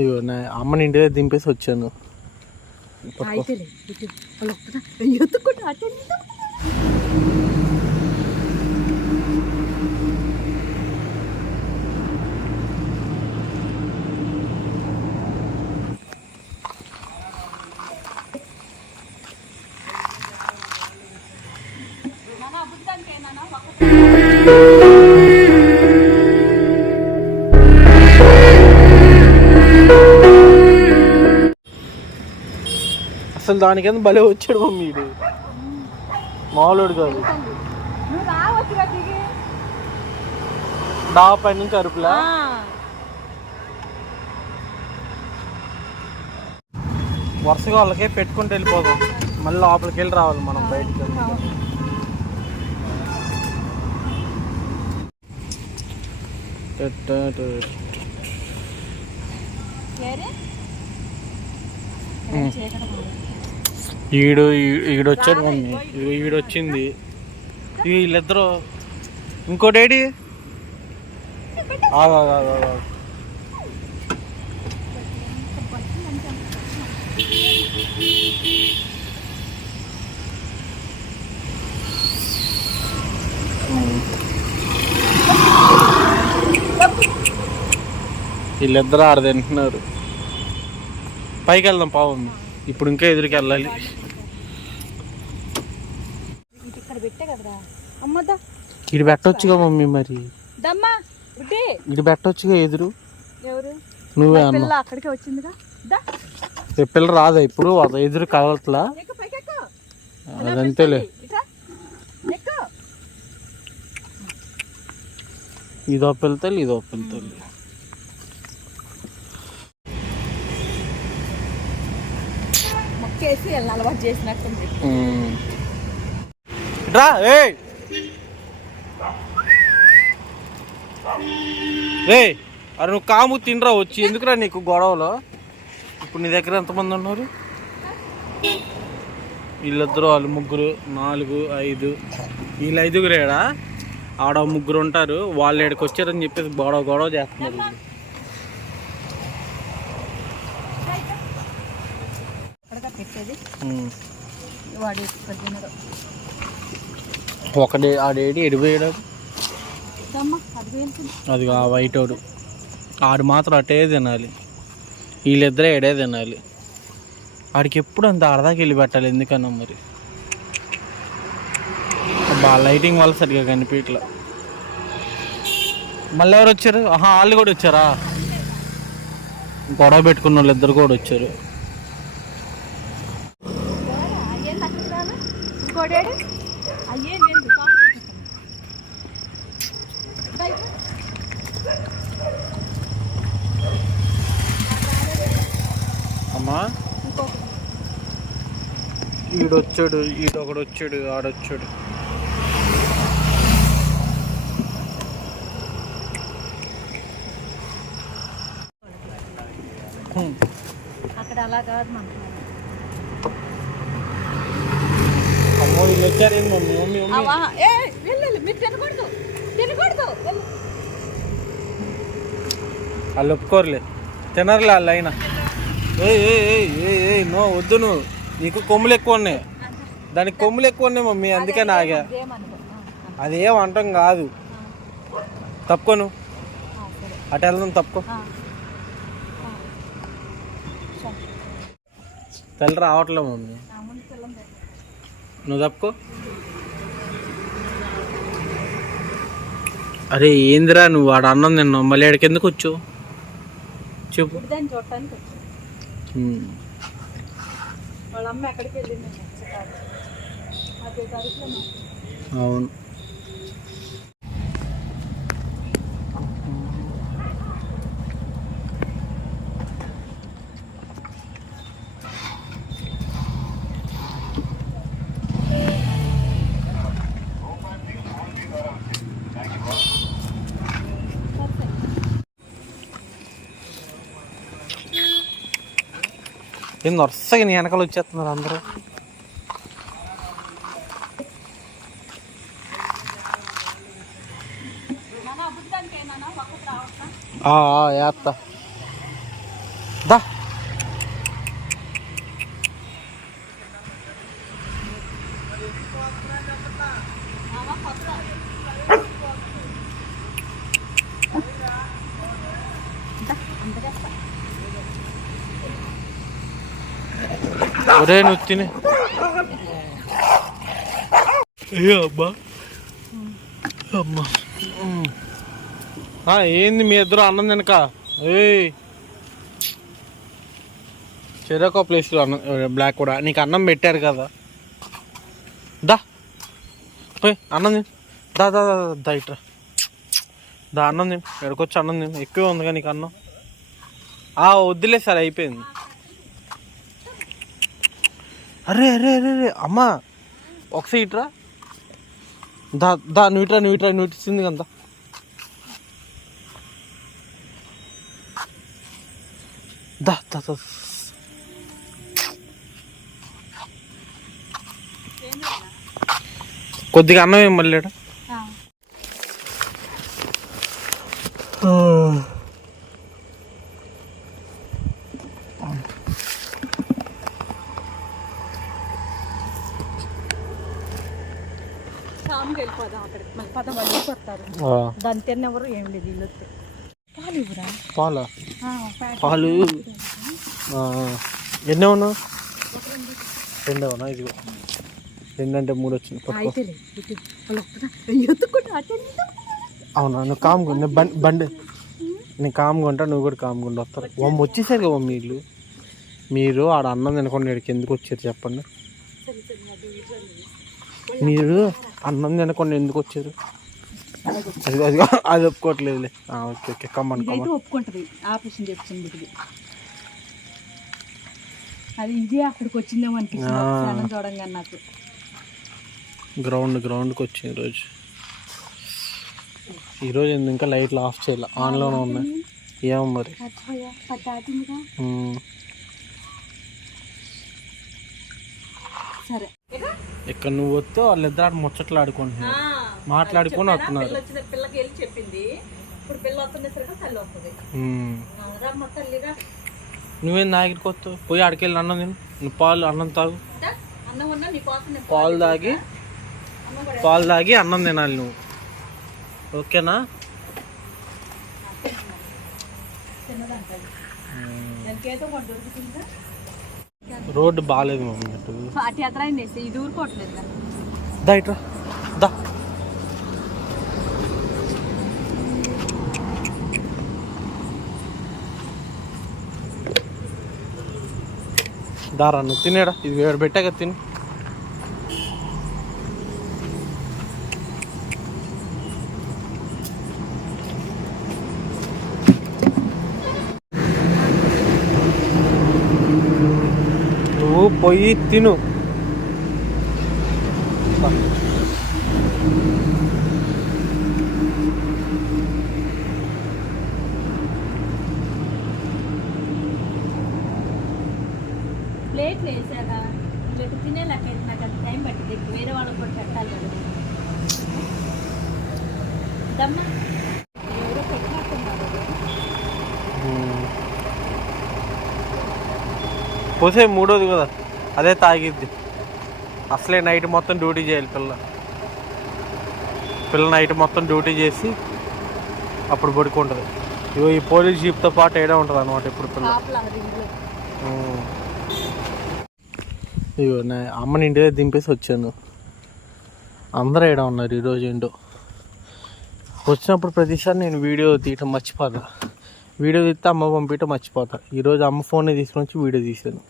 ఇగో నా అమ్మని ఇంటి దగ్గర దింపేసి వచ్చాను. అసలు దానికన్నా భలే వచ్చాడు మమ్మీ వీడు. మామూలుడు కాదు. డాబా పై నుంచి అరుపులా? వరుసగా వాళ్ళకే పెట్టుకుంటూ వెళ్ళిపోదాం. మళ్ళీ లోపలికి వెళ్ళి రావాలి మనం బయటికి. చీకటి. ఈడు ఈ- ఈడొచ్చాడు మమ్మీ. ఇగో ఈడొచ్చింది. వీళ్ళిద్దరు. ఇంకోటి ఏడి ఆగు, వీళ్ళిద్దరు ఆడ తింటున్నారు. పైకి వెళ్దాం పావం ఇప్పుడు ఇంకా ఎదురుకి వెళ్ళాలి. ఇటు పెట్టొచ్చుగా మమ్మీ మరి. ఇటు పెట్టొచ్చుగా ఎదురు. ఎవరు? నువ్వే అన్న పిల్ల అక్కడికే వచ్చిందిగా. దా. ఈ పిల్ల రాదా ఇప్పుడు? అది ఎదురు కదలట్లా? ఎక్కు పైకి ఎక్కు అదంతేలే. ఇదో పిల్లతల్లి ఇదో పిల్లతల్లి మొక్కేసి అలవాటు చేసినట్టుంది. రా ఏయ్! ఏయ్ అరే నువ్వు కాము తినరా వచ్చి? ఎందుకురా నీకు గొడవలో? ఇప్పుడు నీ దగ్గర ఎంతమంది ఉన్నారు? వీళ్ళిద్దరు వాళ్ళు ముగ్గురు నాలుగు ఐదు. వీళ్ళు ఐదుగురేడా? ఆడ ముగ్గురు ఉంటారు వాళ్ళు ఇక్కడికి వచ్చారని చెప్పేసి గొడవ గొడవ చేస్తున్నారు. ఇక్కడ తినడు ఒకటి ఆడేడి ఎడిపోయాడు అది ఆ వైట్ వాడు. ఆడు మాత్రం అటే తినాలి. వీళ్ళిద్దరే ఎడే తినాలి. ఆడికి ఎప్పుడు అంత అరదాకి వెళ్ళి పెట్టాలి ఎందుకన్నా మరి? బాగా లైటింగ్ వల్ల సరిగా కనిపించట్లా. మళ్ళీ ఎవరు వచ్చారు? ఆహా వాళ్ళు కూడా వచ్చారా? గొడవ పెట్టుకున్న వాళ్ళు ఇద్దరు కూడా వచ్చారు. ఈడొచ్చాడు ఈడొకడు వచ్చాడు ఆడొచ్చాడు. అక్కడ అలా కాదు మనకు అమ్మో వీళ్ళు వచ్చారేంటి మమ్మీ మమ్మీ ఏ వెళ్ళు వెళ్ళు. మీరు తినకూడదు తినకూడదు వెళ్ళు. వాళ్ళు ఒప్పుకోరులే తినరులే వాళ్ళు అయినా ఏయ్ ఏయ్ ఏయ్ ఏయ్ నో వద్దు నువ్వు నీకు కొమ్ములు ఎక్కువ ఉన్నాయి. దానికి కొమ్ములు ఎక్కువ ఉన్నాయి మమ్మీ ఇదేమనుకో ఆ, అదేం అంటాం కాదు. తప్పుకోను అటు వెళ్దాం తప్పుకో. తెల్ల రావట్లే మమ్మీ. నువ్వు తప్పుకో. అరే ఏందిరా నువ్వు? వాడు అన్నం తిన్నావు. మళ్ళీ ఆడికి ఎందుకు వచ్చావు? చెప్పు. వాళ్ళ అమ్మ ఎక్కడికి వెళ్ళింది అవును. ఏం వరుసగా నీ వెనకాల వచ్చేస్తున్నారు అందరూ? వేస్తా దా. ఒరే నువ్వు తిని ఏ అబ్బా అమ్మా ఏంది మీ ఇద్దరు అన్నం తినక ఏయ్ చెరొక ప్లేస్లో అన్నం బ్లాక్ కూడా నీకు అన్నం పెట్టారు కదా దా పోయి అన్నం తిని దా దా దా ఇట్రా దా అన్నం తిని ఎక్కడికొచ్చి అన్నం తిని ఎక్కువే ఉందిగా నీకు అన్నం ఆ వద్దులే సార్ అయిపోయింది అరే అరే అరే అరే అమ్మా. ఒకసారి ఇట్రా దా దా నువ్వు ఇట్రా నువ్వు ఇట్రా నువ్వు ఇచ్చింది కదా. దా దా దా. కొద్దిగా అన్నమే మళ్ళీ ఈడ? షామ్కి వెళ్ళిపోదాం అక్కడికి మళ్ళీ పద వాళ్ళు వెళ్ళిపోతారు ఆ, దాని తిన్నెవరు ఏం లేదు వస్తే పాలు ఇవ్వరా? పాలా? పాలు. ఎన్ని ఉన్నావు రెండు అవునా ఇదిగో. రెండు అంటే మూడు వచ్చింది అవునా? నువ్వు కామ్గా నేను బండి బండి. నేను కామ్గా ఉంటా నువ్వు కూడా కామ్గా ఉండి వస్తారు వమ్మ వచ్చేసారు కదా మమ్మీ వీళ్ళు. మీరు ఆడ అన్నం తినకుండా ఇక్కడికి ఎందుకు వచ్చారు చెప్పండి. మీరు అన్నం తినకుండా ఎందుకు వచ్చారు? అది అది అది ఒప్పుకోవట్లేదులే. Okay okay come on come on ఒప్పుకుంటది. Operation చేస్తుంది అది ఇదే అక్కడికి వచ్చిందేమో అనిపిస్తుంది. చూడంగా నాకు. గ్రౌండ్ గ్రౌండ్కి వచ్చింది ఈరోజు. ఈరోజు ఎందుకు ఇంకా లైట్లు ఆఫ్ చేయాలి. ఆన్లోనే ఉన్నాయి. ఏమో మరి. సరే. ఇక్కడ నువ్వు వస్తే వాళ్ళిద్దరు ఆడ ముచ్చట్లు ఆడుకుంటున్నారు. మాట్లాడుకొని వస్తున్నారు. వచ్చిన పిల్లకి వెళ్ళి చెప్పింది. ఇప్పుడు పిల్ల వస్తుంది సరిగా తల్లి వస్తుంది. ఉమ్. రమ్మ తల్లిగా నువ్వేం నా దగ్గరికి వస్తావు? పోయి ఆడికెళ్ళి అన్నం తిను. నువ్వు పాలు అన్నం తాగు. పాలు తాగి పాలు తాగి అన్నం తినాలి నువ్వు. ఓకేనా? దొరుకుతుందా? రోడ్డు బాగాలేదు మమ్మీ అటు అటు ఎదురైంది వేస్తే ఇది ఊరుకోవట్లేదు కదా. దా ఇట్రా దా దారా నువ్వు తినేడా ఇది వేడు పెట్టాక తిని నువ్వు పోయి తిను. ప్లేట్ వేసాక రేపు నాకు అది టైం పట్టింది వేరే వాళ్ళకి కూడా పెట్టాలి కదా. దమ్మా. ఎవరో పెట్టినట్టున్నారు పోసే మూడోది కదా. అదే తాగిద్ది. అసలే నైట్ మొత్తం డ్యూటీ చేయాలి పిల్ల. పిల్ల నైట్ మొత్తం డ్యూటీ చేసి అప్పుడు పడుకుంటుంది. ఇగో ఈ పోలీస్ జీప్తో పాటు ఏడా ఉంటుంది అనమాట ఇప్పుడు పిల్ల. ఇగో నా అమ్మని ఇంటి దగ్గర దింపేసి వచ్చాను. అందరూ ఏడా ఉన్నారు ఈరోజు ఏంటో. వచ్చినప్పుడు ప్రతిసారి నేను వీడియో తీయటం మర్చిపోతా. వీడియో తీస్తే అమ్మ పంపించడం మర్చిపోతా. ఈరోజు అమ్మ ఫోన్ తీసుకొని వచ్చి వీడియో తీసాను